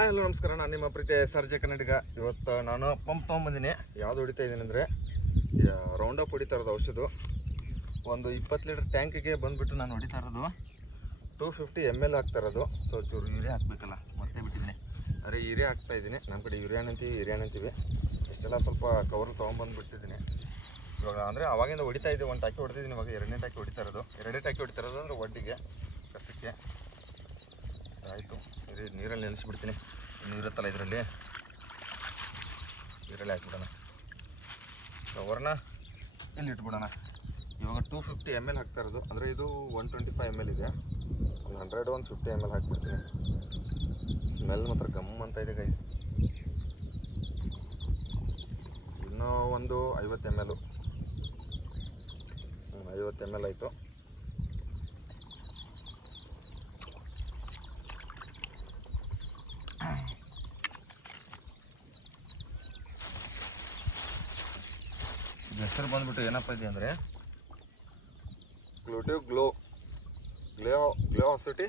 Hello ನಮಸ್ಕಾರ, ನಾನು ನಿಮ್ಮ ಪ್ರೀತಿಯ ಸರ್ಜೆ ಕನ್ನಡಿಗ. ಇವತ್ತು ನಾನು ಪಂಪ್ ತೊಗೊಂಬಂದಿನಿ. ಯಾವುದು ಹೊಡಿತಾ ಇದ್ದೀನಿ ಅಂದರೆ ರೌಂಡ್ ಅಪ್ ಹೊಡಿತಾ ಇರೋದು ಔಷಧ. ಒಂದು 20 ಲೀಟರ್ ಟ್ಯಾಂಕಿಗೆ ಬಂದುಬಿಟ್ಟು ನಾನು ಹೊಡಿತಾ ಇರೋದು 250 ml ಹಾಕ್ತಾ ಇರೋದು. ಸೊ ಚೂರು ಯೂರಿಯಾ ಹಾಕಬೇಕಲ್ಲ, ಮತ್ತೆ ಬಿಟ್ಟಿದ್ದೀನಿ. ಅರೆ ಯೂರಿಯಾ ಹಾಕ್ತಾಯಿದ್ದೀನಿ. ನಮ್ಮ ಕಡೆ ಯೂರಿಯಾ ಅಂತೀವಿ. ಇಷ್ಟೆಲ್ಲ ಸ್ವಲ್ಪ ಕವರ್ ತೊಗೊಂಬಂದುಬಿಟ್ಟಿದ್ದೀನಿ. ಇವಾಗ ಅಂದರೆ ಅವಾಗಿಂದ ಹೊಡಿತಾ ಇದ್ದೆ. ಒಂದು ಟ್ಯಾಕಿ ಹೊಡೆದಿದ್ದೀನಿ. ಇವಾಗ ಎರಡನೇ ಟ್ಯಾಕಿ ಹೊಡಿತಾ ಇರೋದು ಅಂದರೆ ಒಡ್ಡಿಗೆ ಕಸಕ್ಕೆ ಆಯಿತು. ಇದು ನೀರಲ್ಲಿ ನೆನೆಸಿಬಿಡ್ತೀನಿ. ನೀರುತ್ತಲ್ಲ ಇದರಲ್ಲಿ ಹಾಕ್ಬಿಡೋಣ. ಕವರ್ನ ಇಲ್ಲಿ ಇಟ್ಬಿಡೋಣ. ಇವಾಗ 250 ml ಹಾಕ್ತಾ ಇರೋದು. ಅಂದರೆ ಇದು 125 ml ಇದೆ. ಒಂದು 150 ml ಹಾಕ್ಬಿಡ್ತೀನಿ. ಸ್ಮೆಲ್ ಮಾತ್ರ ಗಮ್ ಅಂತ ಇದೆ ಗೈ. ಇನ್ನೂ ಒಂದು 50 ml 50 ml ಆಯಿತು. ಹೆಸರು ಬಂದ್ಬಿಟ್ಟು ಏನಪ್ಪ ಇದೆ ಅಂದರೆ ಗ್ಲೋಸಿಟಿ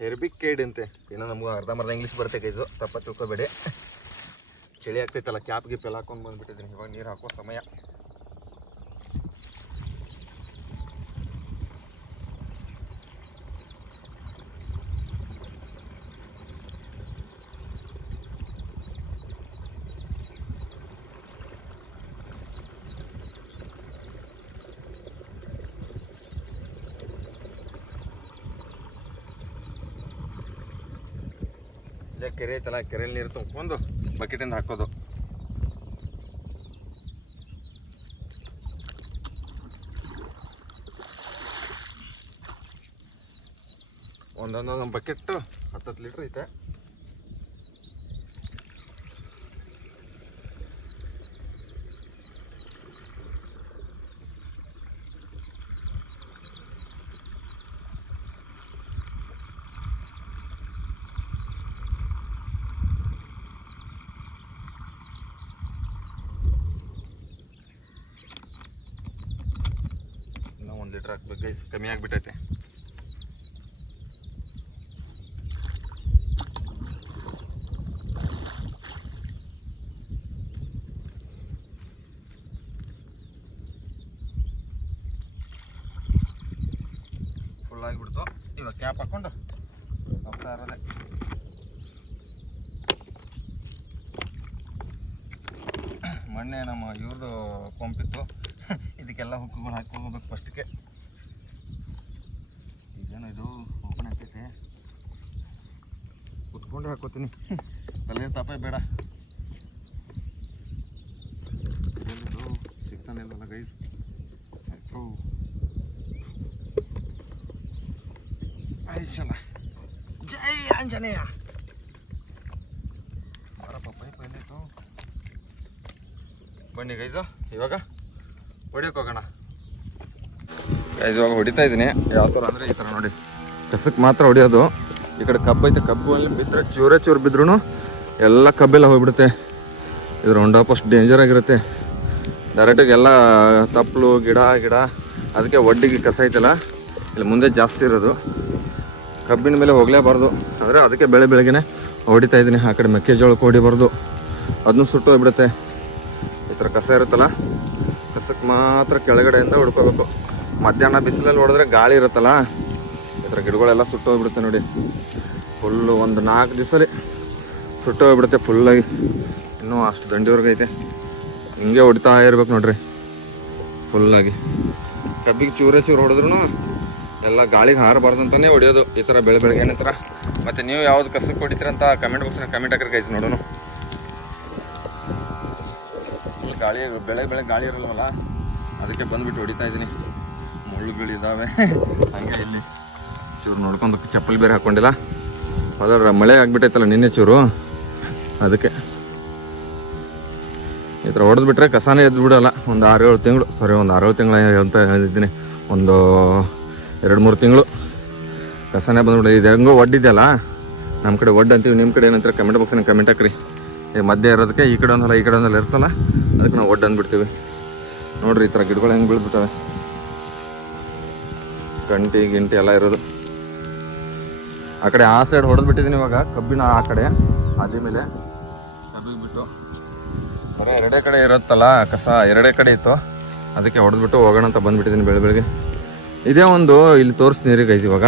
ಹೆರ್ಬಿಕೈಡ್ ಅಂತೆ. ಏನೋ ನಮ್ಗೆ ಅರ್ಧಂಬರ್ಧ ಇಂಗ್ಲೀಷ್ ಬರುತ್ತೆ ಇದು, ತಪ್ಪ ತಿಳ್ಕೊಬೇಡಿ. ಚಳಿ ಆಗ್ತೈತಲ್ಲ, ಕ್ಯಾಪ್ ಗಿಪ್ ಎಲ್ಲ ಹಾಕೊಂಡು ಬಂದುಬಿಟ್ಟಿದ್ದೀನಿ. ಇವಾಗ ನೀರು ಹಾಕೋ ಸಮಯ. ಕೆರೆ ಐತಲ್ಲ, ಕೆರೆಯಲ್ಲಿ ನೀರು ತುಂಬಿಕೊಂಡು ಬಕೆಟಿಂದ ಹಾಕೋದು. ಒಂದೊಂದು ಬಕೆಟ್ಟು 10 ಲೀಟ್ರ್ ಐತೆ. ಇನ್ನೂ 1 ಲೀಟ್ರ್ ಹಾಕ್ಬೇಕು ಗೈಸ್, ಕಮ್ಮಿ ಆಗಿಬಿಟ್ಟೈತೆ. ಫುಲ್ ಆಗಿಬಿಡ್ತು. ಇವಾಗ ಕ್ಯಾಪ್ ಹಾಕ್ಕೊಂಡು ಹೋಗ್ತಾ ಇರೋದೆ. ಮೊನ್ನೆ ನಮ್ಮ ಇವ್ರದ್ದು ಪಂಪ್ ಇತ್ತು, ಇದಕ್ಕೆಲ್ಲ ಹುಕ್ಕುಗಳು ಹಾಕಿ ಹೋಗ್ಬೇಕು ಫಸ್ಟ್ಗೆ. ಈಗೇನು ಇದು ಓಪನ್ ಆಗ್ತೈತೆ, ಕುತ್ಕೊಂಡೆ ಹಾಕೋತೀನಿ. ತಲೆ ತಾಪೇ ಬೇಡ. ಇದು ಸಿಗ್ತಾನೆ ಇಲ್ಲಲ್ಲ ಗೈಸ್. ಆಯಿತು, ಆಯ್ತಲ್ಲ. ಜೈ ಆಂಜನೇಯ. ಬರಪ್ಪ, ಪೈಪ್ ಎಲ್ಲಿತ್ತು? ಬನ್ನಿ ಗೈಸು, ಇವಾಗ ಹೊಡಿಯೋಕೆ ಹೋಗೋಣ. ಇವಾಗ ಹೊಡಿತಾ ಇದ್ದೀನಿ. ಯಾವ ಥರ ಅಂದರೆ ಈ ಥರ ನೋಡಿ, ಕಸಕ್ಕೆ ಮಾತ್ರ ಹೊಡಿಯೋದು. ಈ ಕಡೆ ಕಬ್ಬು ಐತೆ, ಕಬ್ಬಲ್ಲಿ ಬಿದ್ದರೆ ಚೂರು ಬಿದ್ರೂ ಎಲ್ಲ ಕಬ್ಬೆಲ್ಲ ಹೋಗ್ಬಿಡುತ್ತೆ. ಇದು ರೌಂಡ್ ಅಪ್ ಅಷ್ಟು ಡೇಂಜರ್ ಆಗಿರುತ್ತೆ. ಡೈರೆಕ್ಟಾಗಿ ಎಲ್ಲ ತಪ್ಪಲು ಗಿಡ ಅದಕ್ಕೆ ಒಡ್ಡಿಗೆ ಕಸ ಐತಲ್ಲ ಇಲ್ಲಿ ಮುಂದೆ ಜಾಸ್ತಿ ಇರೋದು. ಕಬ್ಬಿನ ಮೇಲೆ ಹೋಗಲೇಬಾರ್ದು. ಅಂದರೆ ಅದಕ್ಕೆ ಬೆಳಗ್ಗೆನೆ ಹೊಡಿತಾ ಇದ್ದೀನಿ. ಆ ಕಡೆ ಮೆಕ್ಕೆಜೋಳಕ್ಕೆ ಹೊಡಿಬಾರ್ದು, ಅದನ್ನು ಸುಟ್ಟು ಹೋಗ್ಬಿಡುತ್ತೆ. ಈ ಥರ ಕಸ ಇರುತ್ತಲ್ಲ, ಕಸಕ್ಕೆ ಮಾತ್ರ ಕೆಳಗಡೆಯಿಂದ ಹೊಡ್ಕೋಬೇಕು. ಮಧ್ಯಾಹ್ನ ಬಿಸಿಲಲ್ಲಿ ಹೊಡೆದ್ರೆ ಗಾಳಿ ಇರುತ್ತಲ್ಲ, ಈ ಥರ ಗಿಡಗಳೆಲ್ಲ ಸುಟ್ಟು ಹೋಗ್ಬಿಡುತ್ತೆ ನೋಡಿ. ಫುಲ್ಲು ಒಂದು 4 ದಿವಸದಲ್ಲಿ ಸುಟ್ಟು ಹೋಗ್ಬಿಡುತ್ತೆ ಫುಲ್ಲಾಗಿ. ಇನ್ನೂ ಅಷ್ಟು ದಂಡಿವರೆಗೆ ಐತೆ. ಹಿಂಗೆ ಹೊಡಿತಾ ಇರ್ಬೇಕು ನೋಡ್ರಿ ಫುಲ್ಲಾಗಿ. ಕಬ್ಬಿಗೆ ಚೂರು ಹೊಡೆದ್ರೂ ಎಲ್ಲ ಗಾಳಿಗೆ ಹಾರಬಾರ್ದು ಅಂತಲೇ ಹೊಡಿಯೋದು. ಈ ಥರ ಬೆಳಗ್ಗೆನೆ ಥರ. ಮತ್ತು ನೀವು ಯಾವ್ದು ಕಸಕ್ಕೆ ಹೊಡಿತೀರಂತ ಕಮೆಂಟ್ ಬಾಕ್ಸ್ನಾಗ ಕಮೆಂಟ್ ಹಾಕಿದ್ರೆ ಗೈಸ್ ನೋಡೋಣ. ಗಾಳಿ ಬೆಳಗ್ಗೆ ಗಾಳಿ ಇರಲ್ವಲ್ಲ, ಅದಕ್ಕೆ ಬಂದುಬಿಟ್ಟು ಹೊಡಿತಾ ಇದ್ದೀನಿ. ಮುಳ್ಳುಗಳಿದ್ದಾವೆ ಹಾಗೆ. ಇಲ್ಲಿ ಚೂರು ನೋಡ್ಕೊಂಡು ಚಪ್ಪಲಿ ಬೇರೆ ಹಾಕ್ಕೊಂಡಿಲ್ಲ. ಅದರ ಮಳೆ ಆಗಿಬಿಟ್ಟೈತಲ್ಲ ನಿನ್ನೆ ಚೂರು, ಅದಕ್ಕೆ ಈ ಥರ ಹೊಡೆದ್ಬಿಟ್ರೆ ಕಸಾನೇ ಎದ್ದು ಬಿಡೋಲ್ಲ. ಒಂದು 6-7 ತಿಂಗಳು ಅಂತ ಹೇಳಿದ್ದೀನಿ. ಒಂದು 2-3 ತಿಂಗಳು ಕಸಾನೇ ಬಂದ್ಬಿಡ. ಇದು ಹೆಂಗೋ ಒಡ್ಡಿದೆಯಲ್ಲ, ನಮ್ಮ ಕಡೆ ಒಡ್ಡು ಅಂತೀವಿ, ನಿಮ್ಮ ಕಡೆ ಏನಂತಾರೆ ಕಮೆಂಟ್ ಬಾಕ್ಸ್ನಾಗ ಕಮೆಂಟ್ ಹಾಕ್ರಿ. ಮಧ್ಯೆ ಇರೋದಕ್ಕೆ ಈ ಕಡೆ ಒಂದಲ್ಲ ಇರ್ತಲ್ಲ, ಅದಕ್ಕೆ ನಾವು ಒಡ್ಡು ಅಂದ್ಬಿಡ್ತೀವಿ. ನೋಡ್ರಿ ಈ ಥರ ಗಿಡಗಳು ಹೆಂಗೆ ಬೀಳ್ಬಿಡ್ತವೆ. ಗಂಟಿ ಎಲ್ಲ ಇರೋದು. ಆ ಕಡೆ ಆ ಸೈಡ್ ಹೊಡೆದು ಬಿಟ್ಟಿದ್ದೀನಿ ಇವಾಗ ಕಬ್ಬಿನ ಆ ಕಡೆ ಅದೇ ಮೇಲೆ ಕಬ್ಬಿಗೆ ಬಿಟ್ಟು ಬರೀ ಎರಡೇ ಕಡೆ ಇರುತ್ತಲ್ಲ ಕಸ ಎರಡೇ ಕಡೆ ಇತ್ತು, ಅದಕ್ಕೆ ಹೊಡೆದ್ಬಿಟ್ಟು ಹೋಗೋಣ ಅಂತ ಬಂದುಬಿಟ್ಟಿದ್ದೀನಿ ಬೆಳಗ್ಗೆ. ಇದೇ ಒಂದು ಇಲ್ಲಿ ತೋರಿಸ್ತೀನಿ ನೀರಿಗೆ ಇವಾಗ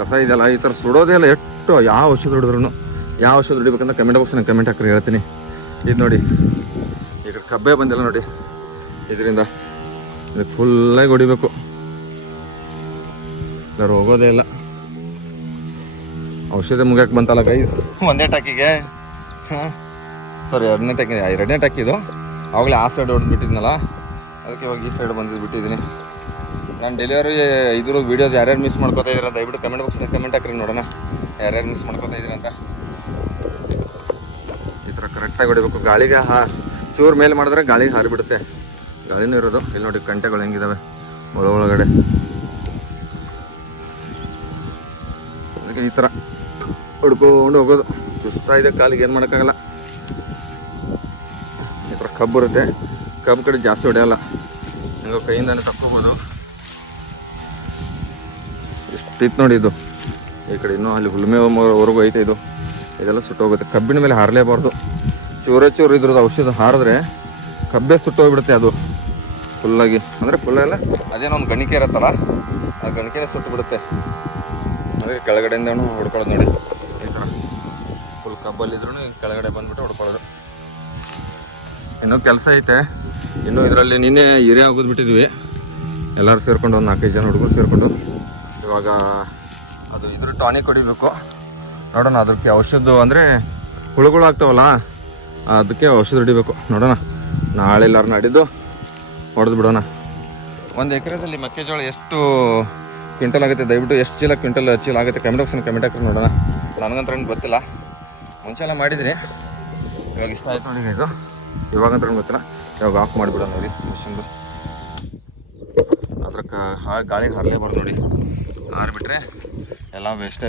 ಕಸ ಇದೆಯಲ್ಲ ಈ ಥರ ಸುಡೋದೇ ಇಲ್ಲ. ಎಷ್ಟು ಯಾವ ಔಷಧ ಹೊಡೆದ್ರು ಯಾವ ಔಷಧ ಹೊಡಿಬೇಕಂತ ಕಮೆಂಟ್ ಬಾಕ್ಸ್ ನಾನು ಕಮೆಂಟ್ ಹಾಕಿ ಹೇಳ್ತೀನಿ. ಇದು ನೋಡಿ ಈ ಕಡೆ ಕಬ್ಬೆ ಬಂದಿಲ್ಲ ನೋಡಿ, ಇದರಿಂದ ಇದಕ್ಕೆ ಫುಲ್ಲಾಗಿ ಹೊಡಿಬೇಕು, ಎಲ್ಲರೂ ಹೋಗೋದೇ ಇಲ್ಲ. ಔಷಧ ಮುಗಿಯಕ್ಕೆ ಬಂತಲ್ಲ ಗೈಸ್ ಒಂದೇ ಟಾಕಿಗೆ, ಹಾಂ ಸಾರಿ ಎರಡನೇ ಟಾಕಿ ಇದು. ಆವಾಗಲೇ ಆ ಸೈಡ್ ಹೊಡೆದು ಬಿಟ್ಟಿದ್ನಲ್ಲ, ಅದಕ್ಕೆ ಇವಾಗ ಈ ಸೈಡ್ ಬಂದಿದ್ದು ಬಿಟ್ಟಿದ್ದೀನಿ. ನಾನು ಡೆಲಿವರಿ ಇದ್ರ ವೀಡಿಯೋಸ್ ಯಾರ್ಯಾರು ಮಿಸ್ ಮಾಡ್ಕೋತಾ ಇದ್ದೀರ ದಯವಿಟ್ಟು ಕಮೆಂಟ್ ಬಾಕ್ಸ್ನಲ್ಲಿ ಕಮೆಂಟ್ ಹಾಕ್ರಿ, ನೋಡೋಣ ಯಾರ್ಯಾರು ಮಿಸ್ ಮಾಡ್ಕೋತಾ ಇದ್ದೀರ ಅಂತ. ಈ ಥರ ಕರೆಕ್ಟಾಗಿ ಹೊಡಿಬೇಕು. ಗಾಳಿಗೆ ಚೂರು ಮೇಲೆ ಮಾಡಿದ್ರೆ ಗಾಳಿಗೆ ಹಾರಿಬಿಡುತ್ತೆ, ಗಾಳಿನೂ ಇರೋದು. ಇಲ್ಲಿ ನೋಡಿ ಕಂಟೆಗಳು ಹೆಂಗಿದ್ದಾವೆ ಒಳಗಡೆ. ಅದಕ್ಕೆ ಈ ಥರ ಹೊಡ್ಕೊಂಡು ಹೋಗೋದು. ಸುಸ್ತಾಯಿದೆ ಕಾಲಿಗೆ, ಏನು ಮಾಡೋಕ್ಕಾಗಲ್ಲ. ಈ ಥರ ಕಬ್ಬು ಬರುತ್ತೆ, ಕಬ್ಬು ಕಡೆ ಜಾಸ್ತಿ ಹೊಡೆಯಲ್ಲ, ಹಂಗೆ ಕೈಯಿಂದಾನೆ ತಕ್ಕೋಬೋದು. ಇಷ್ಟಿತ್ತು ನೋಡಿ ಇದು. ಈ ಕಡೆ ಇನ್ನೂ ಅಲ್ಲಿ ಹುಲ್ಮೆವರೆಗೂ ಐತೆ ಇದು. ಇದೆಲ್ಲ ಸುಟ್ಟೋಗುತ್ತೆ. ಕಬ್ಬಿನ ಮೇಲೆ ಹಾರಲೇಬಾರ್ದು. ಚೂರು ಇದ್ರದ್ದು ಔಷಧ ಹಾರಿದ್ರೆ ಕಬ್ಬೆ ಸುಟ್ಟೋಗ್ಬಿಡುತ್ತೆ ಅದು ಫುಲ್ಲಾಗಿ. ಅಂದರೆ ಫುಲ್ಲೆಲ್ಲ ಅದೇನೋ ಒಂದು ಗಣಿಕೆ ಇರುತ್ತಲ್ಲ, ಆ ಗಣಿಕೆನೇ ಸುಟ್ಟು ಬಿಡುತ್ತೆ. ಅದಕ್ಕೆ ಕೆಳಗಡೆಯಿಂದನೂ ಹೊಡ್ಕೊಳ್ಳೋದು ನೋಡಿ. ಈ ಥರ ಫುಲ್ ಕಬ್ಬಲ್ಲಿದ್ರೂ ಕೆಳಗಡೆ ಬಂದುಬಿಟ್ಟು ಹೊಡ್ಕೊಳ್ಳೋದು. ಇನ್ನೂ ಕೆಲಸ ಐತೆ. ಇನ್ನೂ ಇದರಲ್ಲಿ ನಿನ್ನೆ ಹಿರಿಯ ಆಗೋದು ಬಿಟ್ಟಿದ್ವಿ ಎಲ್ಲರೂ ಸೇರಿಕೊಂಡು, ಒಂದು 4-5 ಜನ ಹುಡುಗರು ಸೇರಿಕೊಂಡು. ಇವಾಗ ಅದು ಇದ್ರ ಟಾನಿಕ್ ಹೊಡಿಬೇಕು. ನೋಡೋಣ ಅದಕ್ಕೆ ಔಷಧ, ಅಂದರೆ ಹುಳುಗಳು ಆಗ್ತಾವಲ್ಲ ಅದಕ್ಕೆ ಔಷಧ ಹೊಡಿಬೇಕು. ನೋಡೋಣ ನಾಳೆ ಎಲ್ಲರೂ ನಾಡಿದ್ದು ಹೊಡೆದು ಬಿಡೋಣ. ಒಂದು ಎಕರೆದಲ್ಲಿ ಮೆಕ್ಕೆಜೋಳ ಎಷ್ಟು ಕ್ವಿಂಟಲ್ ಆಗುತ್ತೆ, ದಯವಿಟ್ಟು ಎಷ್ಟು ಕ್ವಿಂಟಲ್ ಆಗುತ್ತೆ ಕಮೆಂಟ್ ಬಾಕ್ಸ್ನ ಕಮೆಂಟ್ ಹಾಕಿ ನೋಡೋಣ. ನನಗಂತ್ರ ಗೊತ್ತಿಲ್ಲ, ಮುಂಚೆ ಎಲ್ಲ ಮಾಡಿದ್ದೀನಿ, ಇವಾಗ ಇಷ್ಟ ಆಯ್ತು ನೋಡಿ ಇದು. ಇವಾಗಂತ್ರ ಗೊತ್ತಿಲ್ಲ, ಇವಾಗ ಆಫ್ ಮಾಡಿಬಿಡೋಣ ನೋಡಿ ಮಿಷಿನ್ದು. ಅದ್ರ ಗಾಳಿಗೆ ಹಾರಲೇಬಾರ್ದು ನೋಡಿ, ಹಾರಿಬಿಟ್ರೆ ಎಲ್ಲ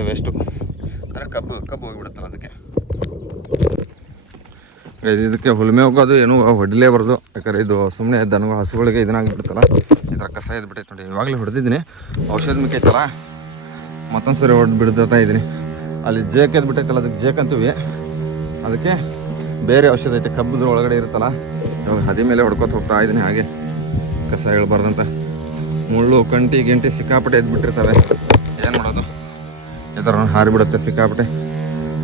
ವೇಸ್ಟು. ಅಂದರೆ ಕಬ್ಬು ಹೋಗಿಬಿಡುತ್ತಲ್ಲ ಅದಕ್ಕೆ. ಇದಕ್ಕೆ ಹುಲ್ಮೆ ಹೋಗೋದು ಏನೂ ಹೊಡಿಲೇಬಾರ್ದು, ಯಾಕಂದರೆ ಇದು ಸುಮ್ಮನೆ ದನಗಳು ಹಸುಗಳಿಗೆ ಇದನ್ನಾಗಿಬಿಡುತ್ತಲ್ಲ. ಈ ಥರ ಕಸ ಎದ್ಬಿಟ್ಟೈತೆ ನೋಡಿ. ಇವಾಗಲೇ ಹೊಡೆದಿದ್ದೀನಿ, ಔಷಧ ಮಿಕ್ಕೈತಲ್ಲ ಮತ್ತೊಂದು ಸರಿ ಬಿಡ್ತಾ ಇದ್ದೀನಿ. ಅಲ್ಲಿ ಜೇಕ್ ಎದ್ಬಿಟ್ಟೈತಲ್ಲ, ಅದಕ್ಕೆ ಜೇಕ್ ಅಂತೀವಿ, ಅದಕ್ಕೆ ಬೇರೆ ಔಷಧ ಐತೆ ಕಬ್ಬುದ್ರ ಒಳಗಡೆ ಇರುತ್ತಲ್ಲ. ಇವಾಗ ಹದಿ ಮೇಲೆ ಹೊಡ್ಕೊತ ಹೋಗ್ತಾ ಇದ್ದೀನಿ, ಹಾಗೆ ಕಸ ಹೇಳ್ಬಾರ್ದಂತ. ಮುಳ್ಳು ಗಿಂಟಿ ಸಿಕ್ಕಾಪಟ್ಟೆ ಎದ್ಬಿಟ್ಟಿರ್ತವೆ, ಏನು ಮಾಡೋದು, ಈ ಥರ ಹಾರಿಬಿಡುತ್ತೆ ಸಿಕ್ಕಾಪಟ್ಟೆ.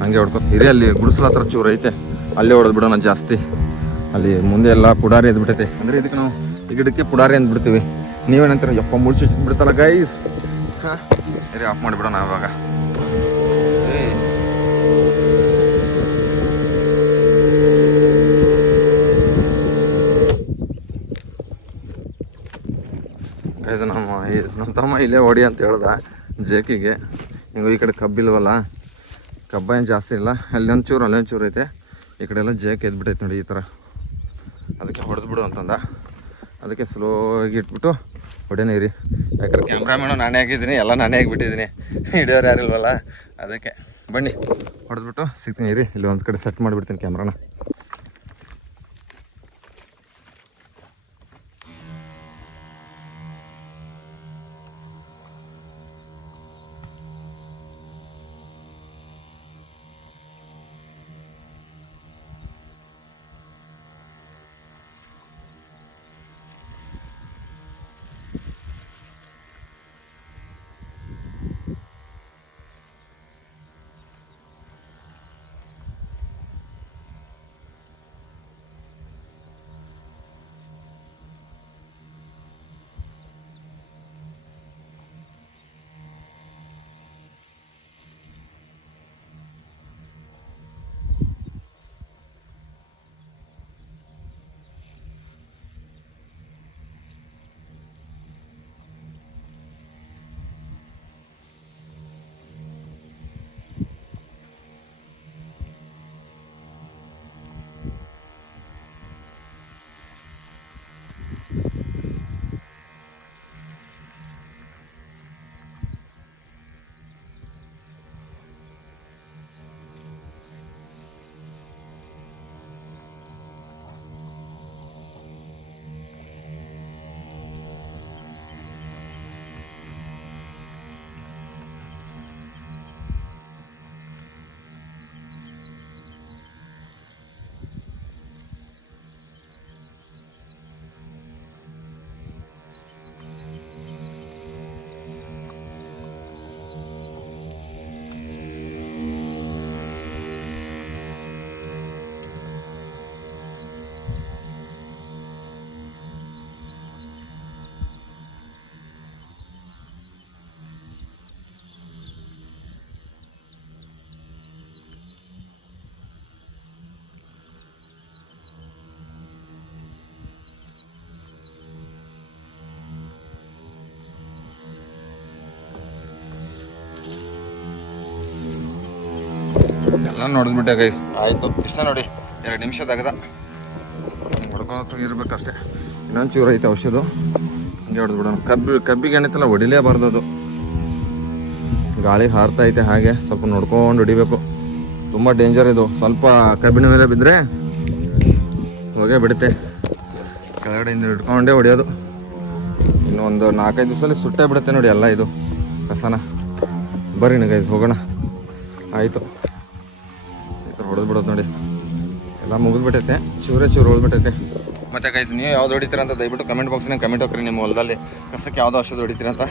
ಹಂಗೆ ಹೊಡ್ಕೊತ ಹಿರಿ ಅಲ್ಲಿ ಗುಡಿಸಲ ಹತ್ರ ಚೂರು ಐತೆ, ಅಲ್ಲೇ ಹೊಡೆದು ಬಿಡೋಣ ಜಾಸ್ತಿ. ಅಲ್ಲಿ ಮುಂದೆ ಎಲ್ಲ ಪುಡಾರಿ ಎದ್ಬಿಟ್ಟೈತೆ, ಅಂದರೆ ಇದಕ್ಕೆ ನಾವು ಈ ಗಿಡಕ್ಕೆ ಪುಡಾರಿ ಅಂದ್ಬಿಡ್ತೀವಿ. ನೀವೇನಂತೀರ ಯಪ್ಪ ಮುಳ್ಳು ಬಿಡ್ತಲ್ಲ ಗೈಸ್. ಹಾಂ ಸರಿ, ಆಫ್ ಮಾಡಿಬಿಡೋಣ ಇವಾಗ. ಗೈಸ್ ನಮ್ಮ ತಮ್ಮ ಇಲ್ಲೇ ಹೊಡಿ ಅಂತ ಹೇಳ್ದ ಜೇಕಿಗೆ. ಹಿಂಗೆ ಈ ಕಡೆ ಕಬ್ಬಿಲ್ವಲ್ಲ, ಕಬ್ಬ ಏನು ಜಾಸ್ತಿ ಇಲ್ಲ, ಅಲ್ಲೊಂಚೂರು ಐತೆ. ಈ ಕಡೆ ಎಲ್ಲ ಜೇಕ್ ಎದ್ಬಿಟ್ಟೈತೆ ನೋಡಿ ಈ ಥರ, ಅದಕ್ಕೆ ಹೊಡೆದು ಬಿಡು ಅಂತಂದ. ಅದಕ್ಕೆ ಸ್ಲೋಗಿ ಇಟ್ಬಿಟ್ಟು ಹೊಡೆನೇ ಇರಿ, ಯಾಕಂದ್ರೆ ಕ್ಯಾಮ್ರಾಮ್ಯಾನು ನಾನೇ ಆಗಿದ್ದೀನಿ, ಎಲ್ಲ ನಾನೇ ಆಗಿಬಿಟ್ಟಿದ್ದೀನಿ, ಹಿಡಿಯೋರು ಯಾರಿಲ್ವಲ್ಲ. ಅದಕ್ಕೆ ಬನ್ನಿ ಹೊಡೆದ್ಬಿಟ್ಟು ಸಿಗ್ತೀನಿ ಇರಿ. ಇಲ್ಲಿ ಒಂದು ಕಡೆ ಸೆಟ್ ಮಾಡಿಬಿಡ್ತೀನಿ ಕ್ಯಾಮ್ರಾನ. ಎಲ್ಲ ನೋಡಿದ್ಬಿಟ್ಟೆ ಕೈ ಆಯಿತು ಇಷ್ಟ ನೋಡಿ 2 ನಿಮಿಷದಾಗದ ಹೊಡ್ಕೊತ ಇರ್ಬೇಕಷ್ಟೇ. ಇನ್ನೊಂದು ಚೂರು ಐತೆ ಔಷಧ ಹಂಗೆ ಹೊಡೆದ್ಬಿಡೋಣ. ಕಬ್ಬಿಗೆ ಏನೈತಲ್ಲ ಹೊಡಿಲೇಬಾರ್ದು, ಅದು ಗಾಳಿ ಹಾರ್ತಾ ಐತೆ, ಹಾಗೆ ಸ್ವಲ್ಪ ನೋಡ್ಕೊಂಡು ಹೊಡಿಬೇಕು. ತುಂಬ ಡೇಂಜರ್ ಇದು, ಸ್ವಲ್ಪ ಕಬ್ಬಿನ ಮೇಲೆ ಬಿದ್ದರೆ ಹೋಗೇ ಬಿಡುತ್ತೆ. ಕೆಳಗಡೆಯಿಂದ ಹಿಡ್ಕೊಂಡೇ ಹೊಡಿಯೋದು. ಇನ್ನೊಂದು 4-5 ದಿವಸದಲ್ಲಿ ಸುಟ್ಟೇ ಬಿಡುತ್ತೆ ನೋಡಿ ಎಲ್ಲ ಇದು ಕಸನ. ಬರ್ರಿ ಗೈಸ್ ಹೋಗೋಣ. ಆಯಿತು ಈ ಥರ ಹೊಡೆದ್ಬಿಡೋದು ನೋಡಿ, ಎಲ್ಲ ಮುಗಿದ್ಬಿಟ್ಟೈತೆ, ಚೂರು ಹೊಡೆದ್ಬಿಟ್ಟೈತೆ. ಮತ್ತು ಗೈಸ್ ನೀವು ಯಾವ್ದು ಹೊಡಿತೀರ ಅಂತ ದಯವಿಟ್ಟು ಕಮೆಂಟ್ ಬಾಕ್ಸ್ನಾಗ ಕಮೆಂಟ್ ಹಾಕ್ರಿ. ನಿಮ್ಮ ಹೊಲದಲ್ಲಿ ಕಸಕ್ಕೆ ಯಾವುದೋ ಔಷಧ ಹೊಡಿತೀರ ಅಂತ.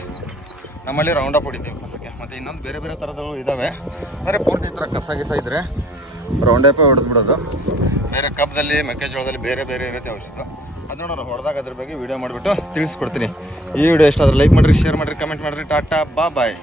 ನಮ್ಮಲ್ಲಿ ರೌಂಡ್ ಅಪ್ ಹೊಡಿತೀವಿ ಕಸಕ್ಕೆ. ಮತ್ತು ಇನ್ನೊಂದು ಬೇರೆ ಥರದ್ದು ಇದ್ದಾವೆ. ಅಂದರೆ ಪೂರ್ತಿ ಈ ಥರ ಕಸ ಇದ್ದರೆ ರೌಂಡ್ ಅಪ್ಪೇ ಹೊಡೆದ್ಬಿಡೋದು. ಬೇರೆ ಕಬ್ಬದಲ್ಲಿ ಮೆಕ್ಕೆಜೋಳದಲ್ಲಿ ಬೇರೆ ಇರುತ್ತೆ ಔಷಧ. ಅದು ನೋಡೋಣ, ಹೊಡೆದಾಗ ಅದ್ರ ಬಗ್ಗೆ ವೀಡಿಯೋ ಮಾಡಿಬಿಟ್ಟು ತಿಳಿಸ್ಕೊಡ್ತೀನಿ. ಈ ವಿಡಿಯೋ ಇಷ್ಟ ಆದರೆ ಲೈಕ್ ಮಾಡಿರಿ, ಶೇರ್ ಮಾಡಿರಿ, ಕಮೆಂಟ್ ಮಾಡಿರಿ. ಟಾಟಾ ಬಾಯ್.